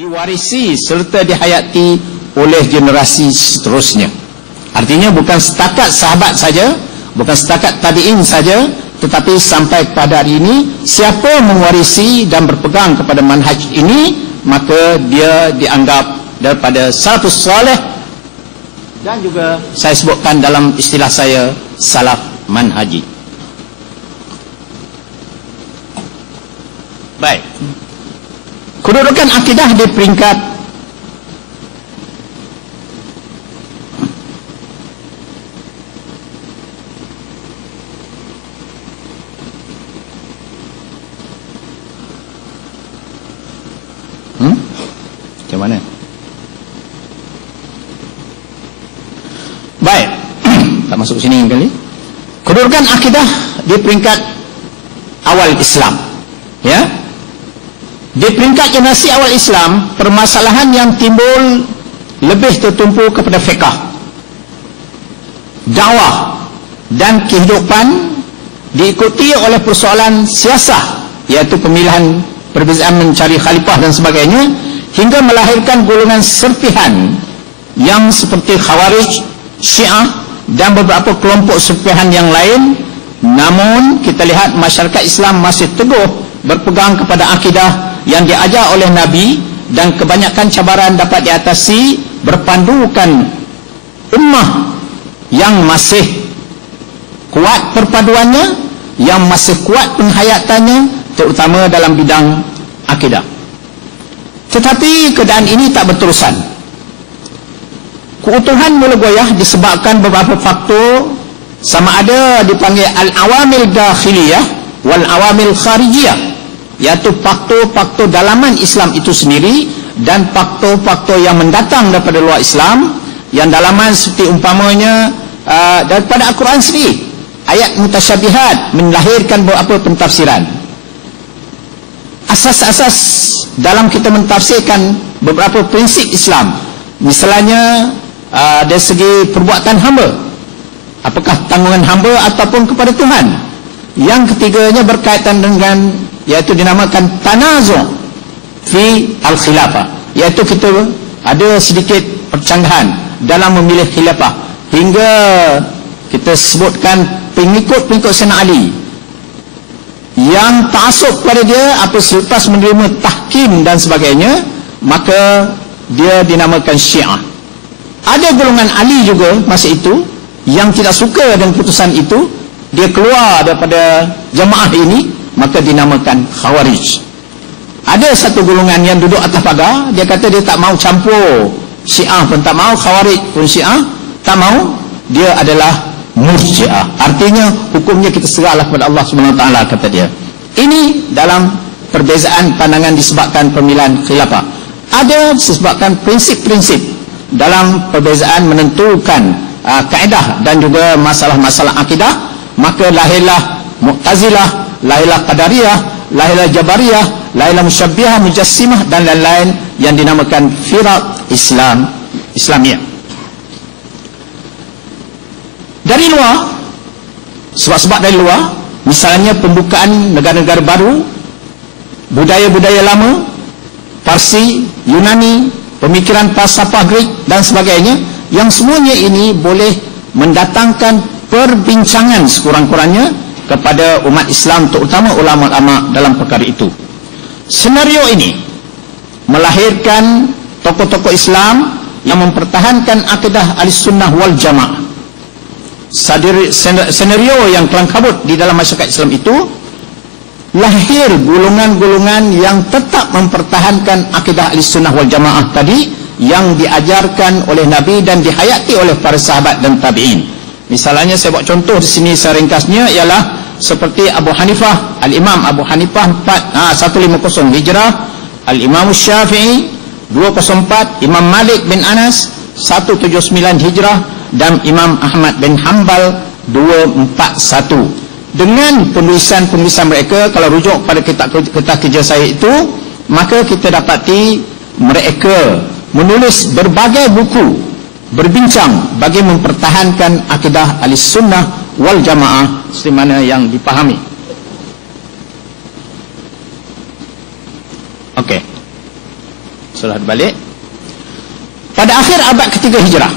diwarisi serta dihayati oleh generasi seterusnya. Artinya bukan setakat sahabat saja, bukan setakat tabi'in saja, tetapi sampai pada hari ini siapa mewarisi dan berpegang kepada manhaj ini, maka dia dianggap daripada salafus salih, dan juga saya sebutkan dalam istilah saya salaf manhaji. Baik, kedudukan akidah di peringkat macam mana? Baik, tak masuk sini kali. Kedudukan akidah di peringkat awal Islam, ya. Di peringkat generasi awal Islam, permasalahan yang timbul lebih tertumpu kepada fiqh, dakwah dan kehidupan, diikuti oleh persoalan siasah, iaitu pemilihan, perbezaan mencari khalifah dan sebagainya, hingga melahirkan golongan serpihan yang seperti Khawarij, Syiah dan beberapa kelompok serpihan yang lain. Namun kita lihat masyarakat Islam masih teguh berpegang kepada akidah yang diajar oleh Nabi, dan kebanyakan cabaran dapat diatasi berpandukan ummah yang masih kuat perpaduannya, yang masih kuat penghayatannya, terutama dalam bidang akidah. Tetapi keadaan ini tak berterusan. Keutuhan mula goyah disebabkan beberapa faktor, sama ada dipanggil al-awamil dakhiliyah wal awamil kharijiyah, iaitu faktor-faktor dalaman Islam itu sendiri dan faktor-faktor yang mendatang daripada luar Islam. Yang dalaman seperti umpamanya daripada Al-Quran sendiri, ayat mutasyabihat melahirkan beberapa pentafsiran. Asas-asas dalam kita mentafsirkan beberapa prinsip Islam, misalnya dari segi perbuatan hamba, apakah tanggungan hamba ataupun kepada Tuhan. Yang ketiganya berkaitan dengan, iaitu dinamakan tanazu' fi al-khilafah, iaitu kita ada sedikit percanggahan dalam memilih khilafah, hingga kita sebutkan pengikut-pengikut Sayyidina Ali yang ta'assub kepada dia, apa selepas menerima tahkim dan sebagainya, maka dia dinamakan Syiah. Ada golongan Ali juga masa itu yang tidak suka dengan putusan itu, dia keluar daripada jamaah ini, maka dinamakan Khawarij. Ada satu golongan yang duduk atas pagar, dia kata dia tak mau campur, Syiah pun tak mau, Khawarij pun Syiah tak mau, dia adalah Murji'ah. Artinya hukumnya kita serahlah kepada Allah SWT, kata dia. Ini dalam perbezaan pandangan disebabkan pemilihan khilafah. Ada disebabkan prinsip-prinsip dalam perbezaan menentukan kaedah dan juga masalah-masalah akidah. Maka lahirlah Mu'tazilah, lahirlah Qadariyah, lahirlah Jabariyah, lahirlah Musyabbihah, Mujassimah dan lain-lain yang dinamakan firaq Islamiyah. Dari luar, sebab-sebab dari luar, misalnya pembukaan negara-negara baru, budaya-budaya lama, Parsi, Yunani, pemikiran falsafah Greek dan sebagainya, yang semuanya ini boleh mendatangkan perbincangan sekurang-kurangnya kepada umat Islam, terutama ulama-ulama dalam perkara itu. Senario ini melahirkan tokoh-tokoh Islam yang mempertahankan akidah Ahlussunnah wal Jamaah. Senario yang kelang kabut di dalam masyarakat Islam itu, lahir golongan-golongan yang tetap mempertahankan akidah Ahlussunnah wal Jamaah tadi, yang diajarkan oleh Nabi dan dihayati oleh para sahabat dan tabi'in. Misalnya saya buat contoh di sini seringkasnya, ialah seperti Abu Hanifah, Al-Imam Abu Hanifah 150 Hijrah, Al-Imam Syafi'i 204, Imam Malik bin Anas 179 Hijrah, dan Imam Ahmad bin Hanbal 241. Dengan penulisan-penulisan mereka, kalau rujuk pada kitab kerja saya itu, maka kita dapati mereka menulis berbagai buku berbincang bagi mempertahankan akidah Ahlussunnah wal Jamaah seperti mana yang dipahami. Okey. sudah balik. Pada akhir abad ketiga Hijrah,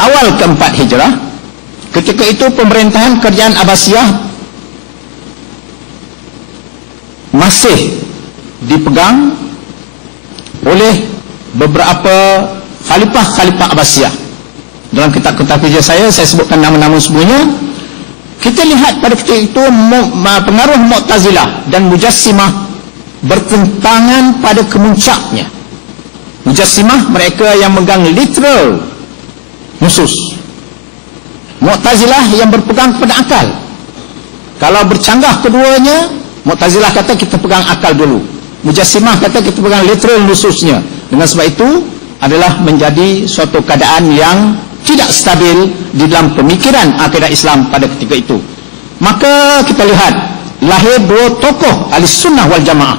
awal keempat Hijrah, ketika itu pemerintahan kerajaan Abbasiyah masih dipegang oleh beberapa khalifah-khalifah Abbasiyah. Dalam kitab-kitab kerja saya sebutkan nama-nama semuanya. Kita lihat pada ketika itu pengaruh Mu'tazilah dan Mujassimah bertentangan pada kemuncaknya. Mujassimah mereka yang memegang literal nusus. Mu'tazilah yang berpegang kepada akal. Kalau bercanggah keduanya, Mu'tazilah kata kita pegang akal dulu, Mujassimah kata kita pegang literal nususnya. Dengan sebab itu adalah menjadi suatu keadaan yang tidak stabil di dalam pemikiran akidah Islam pada ketika itu. Maka kita lihat lahir dua tokoh ahli sunnah wal jamaah,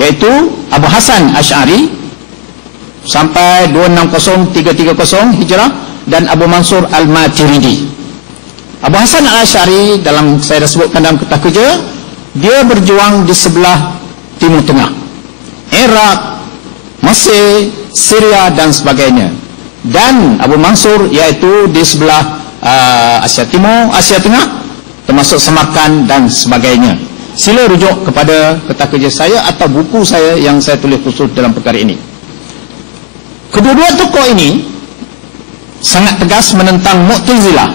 yaitu Abu Hasan Asy'ari sampai 260-330 Hijrah, dan Abu Mansur Al-Maturidi. Abu Hasan Al-Asy'ari, dalam saya dah sebutkan dalam kitab kerja, dia berjuang di sebelah Timur Tengah, Iraq, Mesir, Syria dan sebagainya. Dan Abu Mansur iaitu di sebelah Asia Timur, Asia Tengah, termasuk Samarkand dan sebagainya. Sila rujuk kepada kitab kerja saya atau buku saya yang saya tulis khusus dalam perkara ini. Kedua-dua tokoh ini sangat tegas menentang Mu'tazilah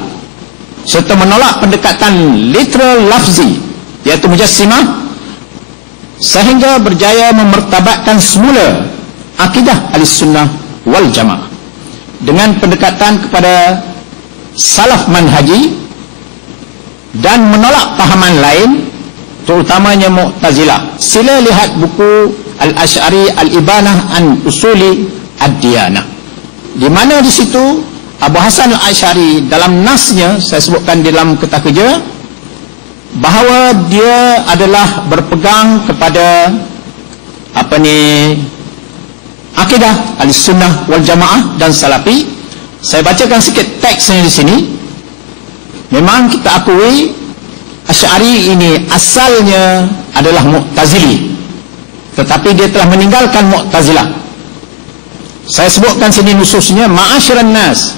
serta menolak pendekatan literal lafzi, iaitu Mujassimah, sehingga berjaya memertabatkan semula akidah Ahlussunnah wal Jamaah dengan pendekatan kepada salaf manhaji dan menolak pahaman lain, terutamanya Mu'tazilah. Sila lihat buku Al-Asy'ari Al-Ibanah an Usuli Ad-Diyanah, di mana di situ Abu Hasan Al-Asy'ari dalam nasnya, saya sebutkan di dalam kitab kerja, bahawa dia adalah berpegang kepada akidah Ahlussunnah wal Jamaah dan Salafi. Saya bacakan sikit teksnya di sini. Memang kita akui Asy'ari ini asalnya adalah Mu'tazili, tetapi dia telah meninggalkan Mu'tazilah. Saya sebutkan sini nususnya: ma'asyiran nas,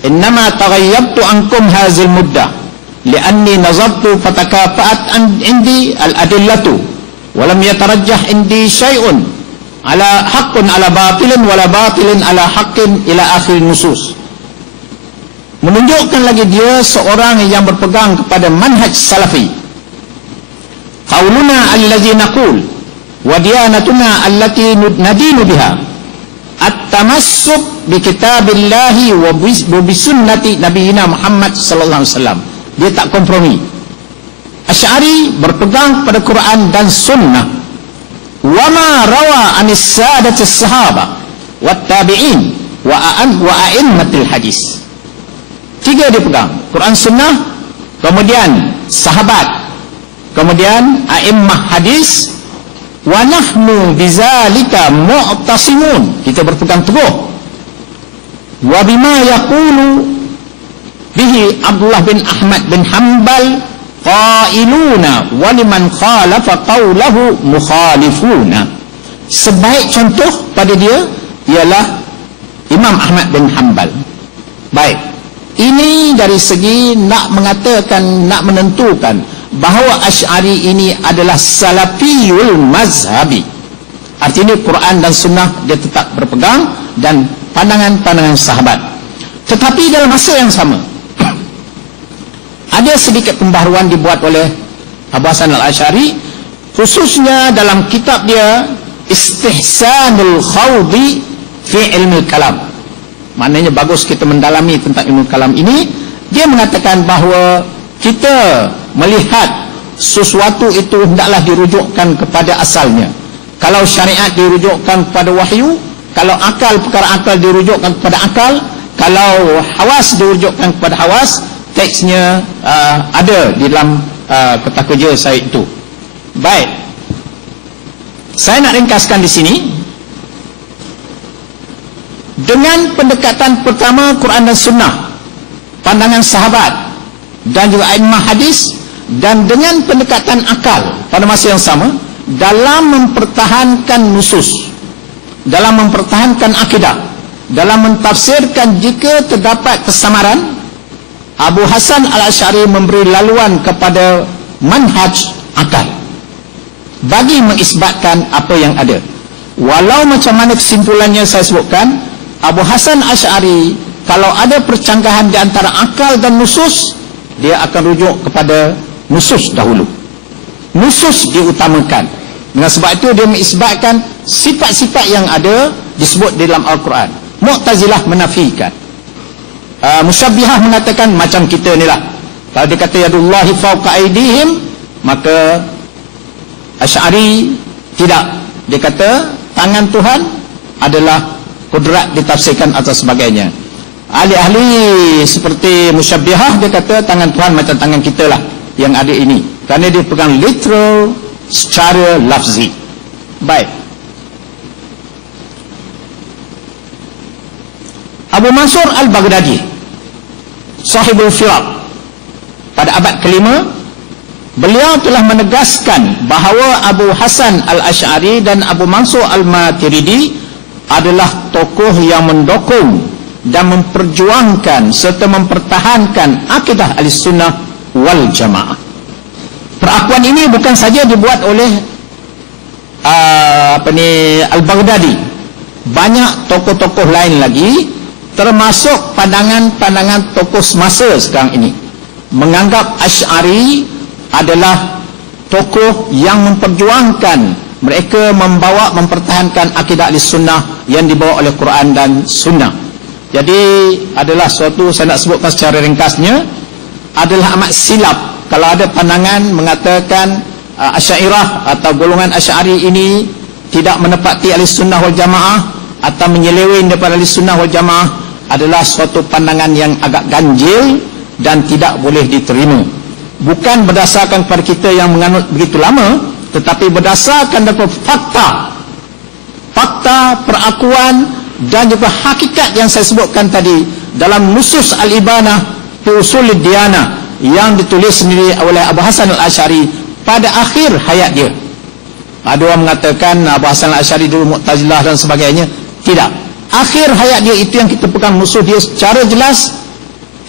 innama taghayyabtu ankum hazil muddah li'anni nazartu fatakafa'at indi al-adillatu wa lam yatarajjah indi syai'un ala haqqun ala batilin wala batilin ala haqqin ila akhir nusus. Menunjukkan lagi dia seorang yang berpegang kepada manhaj salafi. Qauluna allazi naqul wa diyanatuna allati nadinu biha at-tamassuk bi kitabillahi wa bi sunnati nabiyina Muhammad sallallahu alaihi wasallam. Dia tak kompromi. Asy'ari berpegang pada Quran dan sunnah. Wa ma rawa anis sadatis sahaba wat tabi'in wa a'immatil hadis. Tiga dia pegang: Quran, sunnah, kemudian sahabat, kemudian a'immah hadis. Wa nahnu bizalika mu'tasimun, kita berpegang teguh. Wa bima yaqulu bihi Abdullah bin Ahmad bin Hanbal qailuna wa liman khalafa qawlahu mukhalifuna. Sebaik contoh pada dia ialah Imam Ahmad bin Hanbal. Baik, ini dari segi nak mengatakan, nak menentukan bahawa Asy'ari ini adalah salafiyul mazhabi. Artinya Quran dan sunnah dia tetap berpegang dan pandangan-pandangan sahabat. Tetapi dalam masa yang sama ada sedikit pembaharuan dibuat oleh Abu Hasan Al-Asy'ari, khususnya dalam kitab dia Istihsanul Khawdi fi Ilmil Kalam. Maknanya bagus kita mendalami tentang ilmu kalam ini. Dia mengatakan bahawa kita melihat sesuatu itu hendaklah dirujukkan kepada asalnya. Kalau syariat dirujukkan kepada wahyu, kalau akal, perkara akal dirujukkan kepada akal, kalau hawas dirujukkan kepada hawas. Teksnya ada di dalam kitab kerja saya itu. Baik, saya nak ringkaskan di sini. Dengan pendekatan pertama Quran dan sunnah, pandangan sahabat dan juga a'immah hadis, dan dengan pendekatan akal pada masa yang sama dalam mempertahankan nusus, dalam mempertahankan akidah, dalam mentafsirkan jika terdapat kesamaran, Abu Hasan Al-Asy'ari memberi laluan kepada manhaj akal bagi mengisbatkan apa yang ada. Walau macam mana kesimpulannya saya sebutkan, Abu Hasan Al-Asy'ari kalau ada percanggahan di antara akal dan nusus, dia akan rujuk kepada nusus dahulu. Nusus diutamakan. Dengan sebab itu dia mengisbatkan sifat-sifat yang ada disebut di dalam Al-Quran. Mu'tazilah menafikan. Musyabbihah mengatakan macam kita ni lah. Kalau dia kata yadullahi fawqa aydihim, maka Asy'ari tidak. Dia kata tangan Tuhan adalah kudrat ditafsirkan atau sebagainya. Ahli-ahli seperti Musyabbihah dia kata tangan Tuhan macam tangan kita lah yang ada ini, kerana dia pegang literal secara lafzi. Baik. Abu Mansur Al-Baghdadi, Sahibul Firaq, pada abad kelima, beliau telah menegaskan bahawa Abu Hasan Al-Asy'ari dan Abu Mansur Al-Maturidi adalah tokoh yang mendukung dan memperjuangkan serta mempertahankan akidah Ahlussunnah wal Jamaah. Perakuan ini bukan saja dibuat oleh Al-Baghdadi. Banyak tokoh-tokoh lain lagi, termasuk pandangan-pandangan tokoh semasa sekarang ini, menganggap Asy'ari adalah tokoh yang memperjuangkan, mereka mempertahankan akidah Ahlussunnah yang dibawa oleh Quran dan Sunnah. Jadi adalah suatu, saya nak sebutkan secara ringkasnya, adalah amat silap kalau ada pandangan mengatakan Asy'ariyah atau golongan Asy'ari ini tidak menepati Ahlussunnah wal Jamaah atau menyeleweng daripada Ahlussunnah wal Jamaah. Adalah suatu pandangan yang agak ganjil dan tidak boleh diterima. Bukan berdasarkan kepada kita yang menganut begitu lama, tetapi berdasarkan daripada fakta, perakuan dan juga hakikat yang saya sebutkan tadi dalam Nusus Al-Ibanah fi Usulid Diyanah yang ditulis sendiri oleh Abu Hasan Al-Asy'ari pada akhir hayat dia. Ada orang mengatakan Abu Hasan Al-Asy'ari dulu Mu'tazilah dan sebagainya. Tidak. Akhir hayat dia itu yang kita pegang musuh dia secara jelas.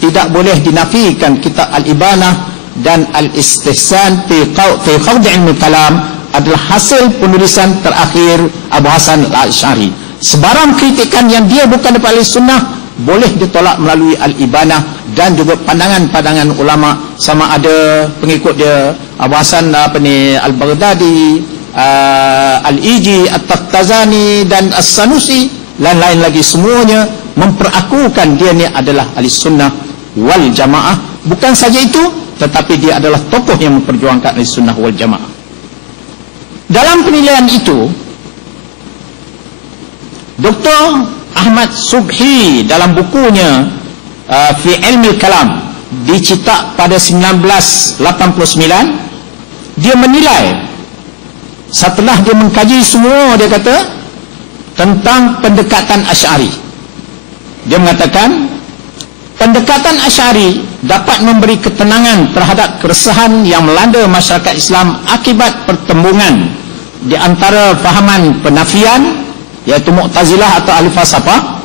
Tidak boleh dinafikan kitab Al-Ibanah dan Al-Istihsan fi Khawd' Ilmi Kalam adalah hasil penulisan terakhir Abu Hasan Al-Asy'ari. Sebarang kritikan yang dia bukan daripada Ahlussunnah boleh ditolak melalui Al-Ibanah dan juga pandangan-pandangan ulama, sama ada pengikut dia Abu Hasan Al-Baghdadi, Al-Iji, At-Taftazani dan As-Sanusi, lain-lain lagi, semuanya memperakukan dia ni adalah Ahlussunnah wal Jamaah. Bukan saja itu, tetapi dia adalah tokoh yang memperjuangkan Ahlussunnah wal Jamaah. Dalam penilaian itu, Dr. Ahmad Subhi dalam bukunya Fi Ilmi Kalam, dicetak pada 1989, dia menilai, setelah dia mengkaji semua, dia kata tentang pendekatan Asy'ari, dia mengatakan pendekatan Asy'ari dapat memberi ketenangan terhadap keresahan yang melanda masyarakat Islam akibat pertembungan di antara fahaman penafian, iaitu Mu'tazilah atau ahli falsafah,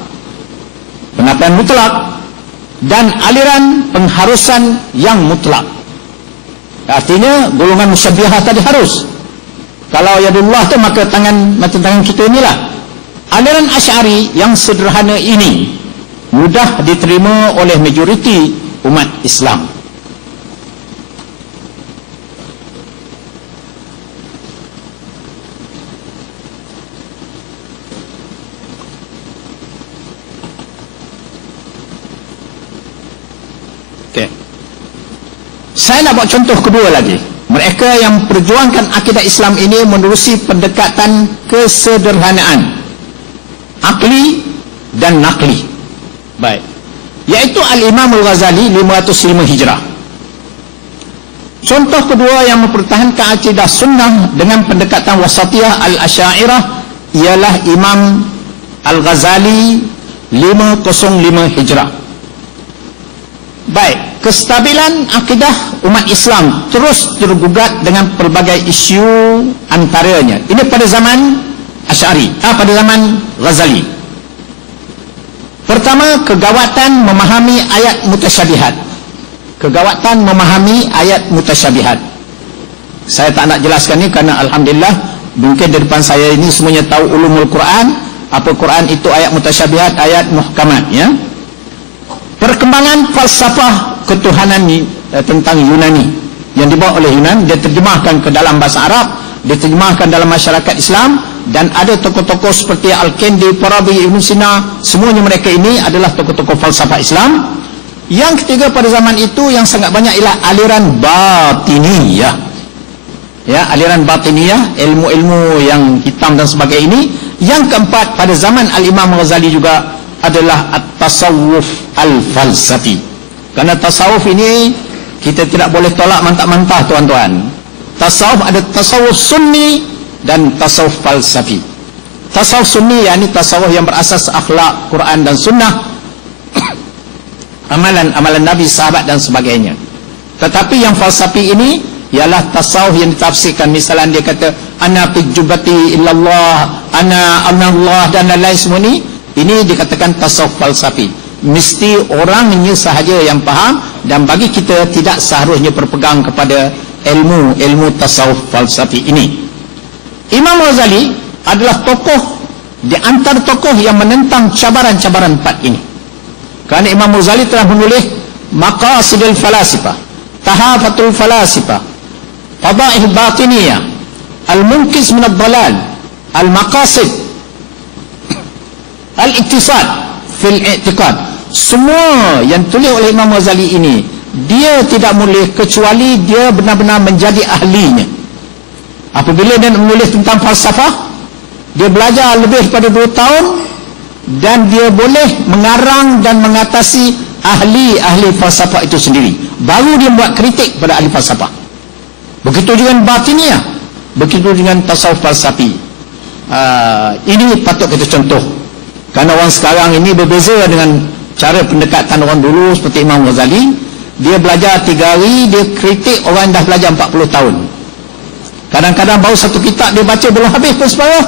penafian mutlak, dan aliran pengharusan yang mutlak. Artinya golongan Musyabbihah tadi harus, kalau yadullah tu maka tangan macam tangan kita inilah. Aliran Asy'ari yang sederhana ini mudah diterima oleh majoriti umat Islam. Okay. Saya nak buat contoh kedua lagi. Mereka yang perjuangkan akidah Islam ini menerusi pendekatan kesederhanaan, akli dan nakli. Baik. Iaitu Al-Imam Al-Ghazali 505 Hijrah. Contoh kedua yang mempertahankan akidah sunnah dengan pendekatan wasatiyah Al-Asy'ariyah ialah Imam Al-Ghazali 505 Hijrah. Baik, kestabilan akidah umat Islam terus tergugat dengan pelbagai isu, antaranya ini pada zaman Asy'ari, pada zaman Ghazali. Pertama, kegawatan memahami ayat mutasyabihat. Kegawatan memahami ayat mutasyabihat. Saya tak nak jelaskan ni kerana alhamdulillah mungkin di depan saya ini semuanya tahu ulumul Quran. Apa Quran itu ayat mutasyabihat, ayat muhkamat, ya. Perkembangan falsafah ketuhanan tentang Yunani yang dibawa oleh Yunan, dia terjemahkan ke dalam bahasa Arab, diterjemahkan dalam masyarakat Islam, dan ada tokoh-tokoh seperti Al-Kindi, Farabi, Ibn Sina, semuanya mereka ini adalah tokoh-tokoh falsafah Islam. Yang ketiga pada zaman itu yang sangat banyak ialah aliran batiniyah. Ya, aliran batiniyah, ilmu-ilmu yang hitam dan sebagainya ini. Yang keempat pada zaman Al-Imam Ghazali juga adalah at-tasawuf al-falsafi. Kerana tasawuf ini kita tidak boleh tolak mantap-mantap, tuan-tuan. Tasawuf ada tasawuf sunni dan tasawuf falsafi. Tasawuf sunni yakni tasawuf yang berasas akhlak, Quran dan sunnah, amalan-amalan Nabi, sahabat dan sebagainya. Tetapi yang falsafi ini ialah tasawuf yang ditafsirkan. Misalnya dia kata ana tujubati illallah, ana Allah dan lain-lain semua ini dikatakan tasawuf falsafi. Mesti orangnya sahaja yang faham, dan bagi kita tidak seharusnya berpegang kepada ilmu tasawuf falsafi ini. Imam Ghazali adalah tokoh di antara tokoh yang menentang cabaran-cabaran empat ini. Kerana Imam Ghazali telah menulis Maqasidul Falasifah, Tahafatul Falasifah, Fadail Batiniyah, Al-Munqidh min ad-Dalal, Al-Maqasid, Al-Iktisad fil I'tiqad. Semua yang tulis oleh Imam Ghazali ini, dia tidak menulis kecuali dia benar-benar menjadi ahlinya. Apabila dia menulis tentang falsafah, dia belajar lebih daripada 2 tahun, dan dia boleh mengarang dan mengatasi ahli-ahli falsafah itu sendiri. Baru dia buat kritik pada ahli falsafah. Begitu dengan batiniyah, begitu dengan tasawuf falsafi. Ini patut kita contoh. Kerana orang sekarang ini berbeza dengan cara pendekatan orang dulu seperti Imam Ghazali. Dia belajar 3 hari, dia kritik orang yang dah belajar 40 tahun. Kadang-kadang baru satu kitab dia baca belum habis pun separuh.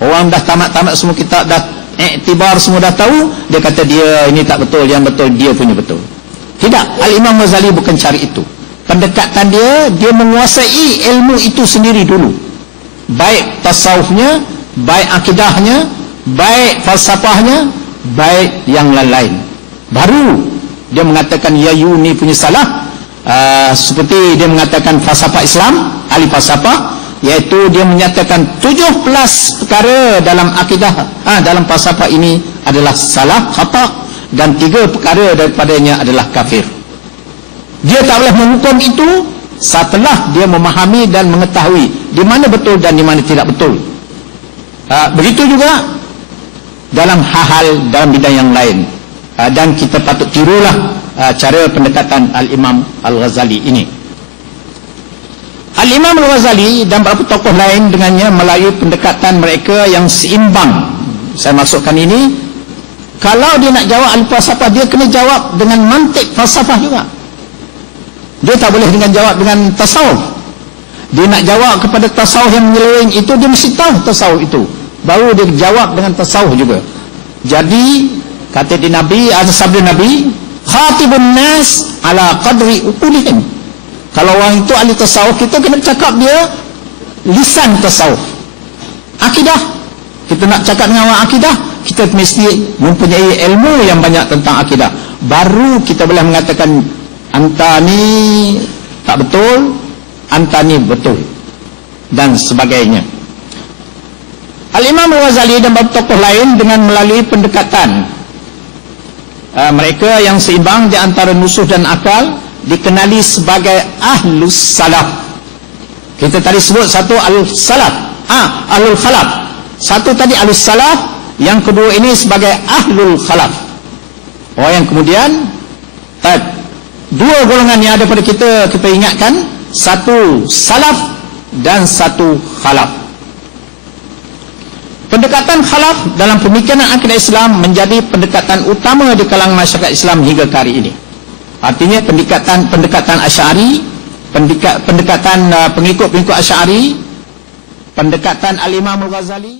Orang dah tamat-tamat semua kitab, dah iktibar semua dah tahu, dia kata dia ini tak betul, yang betul dia punya betul. Tidak, Al-Imam Ghazali bukan cari itu. Pendekatan dia menguasai ilmu itu sendiri dulu. Baik tasawufnya, baik akidahnya, baik falsafahnya, baik yang lain-lain. Baru dia mengatakan ya Yuni punya salah. Seperti dia mengatakan falsafah Islam, ahli falsafah, iaitu dia menyatakan 17 perkara dalam akidah, dalam falsafah ini adalah salah, khata, dan 3 perkara daripadanya adalah kafir. Dia tak boleh menghukum itu setelah dia memahami dan mengetahui di mana betul dan di mana tidak betul. Begitu juga dalam hal-hal dalam bidang yang lain. Dan kita patut tirulah cara pendekatan Al-Imam Al-Ghazali ini. Al-Imam Al-Ghazali dan beberapa tokoh lain dengannya melalui pendekatan mereka yang seimbang. Saya masukkan ini, kalau dia nak jawab al-falsafah, dia kena jawab dengan mantik falsafah juga. Dia tak boleh dengan jawab dengan tasawuf. Dia nak jawab kepada tasawuf yang menyeleweng itu, dia mesti tahu tasawuf itu, baru dia jawab dengan tasawuf juga. Jadi kata di Nabi, ada sabda Nabi, khatibun nas ala qadri uqulihim. Kalau orang itu ahli tasawuf, kita kena cakap dia lisan tasawuf. Akidah, kita nak cakap dengan orang akidah, kita mesti mempunyai ilmu yang banyak tentang akidah. Baru kita boleh mengatakan anta ni tak betul, anta ni betul, dan sebagainya. Al-Imam Al-Ghazali dan beberapa tokoh lain dengan melalui pendekatan mereka yang seimbang di antara nusuh dan akal, dikenali sebagai ahlus salaf. Kita tadi sebut satu ahlus salaf, ahlul khalaf. Satu tadi ahlus salaf, yang kedua ini sebagai ahlul khalaf. Yang kemudian dua golongan yang ada pada kita ingatkan, satu salaf dan satu khalaf. Pendekatan khalaf dalam pemikiran akidah Islam menjadi pendekatan utama di kalangan masyarakat Islam hingga ke hari ini. Artinya pendekatan Asy'ari, pendekatan pengikut-pengikut Asy'ari, pendekatan Al-Imam Al-Ghazali.